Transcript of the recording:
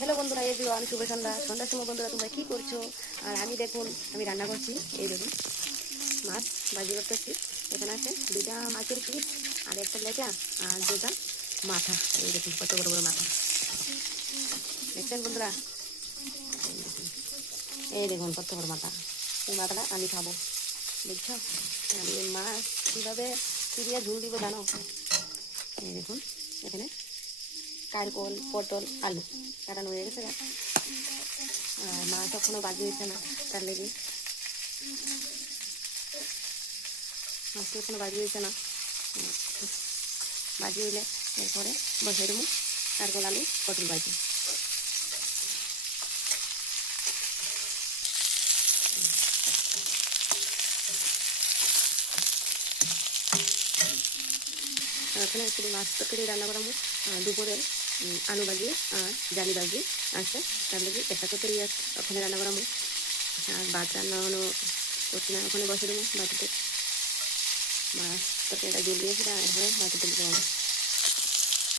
Hello বন্ধুরা, everyone, শুভ সন্ধ্যা। সন্ধ্যার সময় বন্ধুরা তোমরা কী করছো? আর আমি দেখুন, আমি রান্না করছি। এই দেখুন, মাছ ভাজি করতেছি। এখানে আছে দুটা মাছের পিস, আর একটা লেজা, আর দুটা মাথা। এই দেখুন কত বড় বড় মাথা, দেখছেন বন্ধুরা? এই দেখুন কত বড় মাথা। এই মাথাটা আমি খাবো, দেখছো? আমি এই মাছ কীভাবে কি দিয়ে ঝুল দিব জানো? এই দেখুন, এখানে কারকল, পটল, আলু কাটানো হয়ে গেছে। আর মাছ এখনো বাজি হয়েছে না, তার লেগে মাছটা এখনো বাজি হয়েছে না। বাজি হইলে এরপরে বসাই দেবো কারকল, আলু, পটল ভাজি। এখানে শুধু মাছ তরকারি রান্না করাবো। দুপুরের আলু ভাজি আর জালি ভাজি আছে, তার লেগে একটা তরকারি ওখানে রান্না করাবো। আর ভাত রান্না হলো করছি না, ওখানে বসে দেবো বাটিতে। মাছ তরকারিটা জল দিয়েছি, এরপরে বাটিতে দেবো।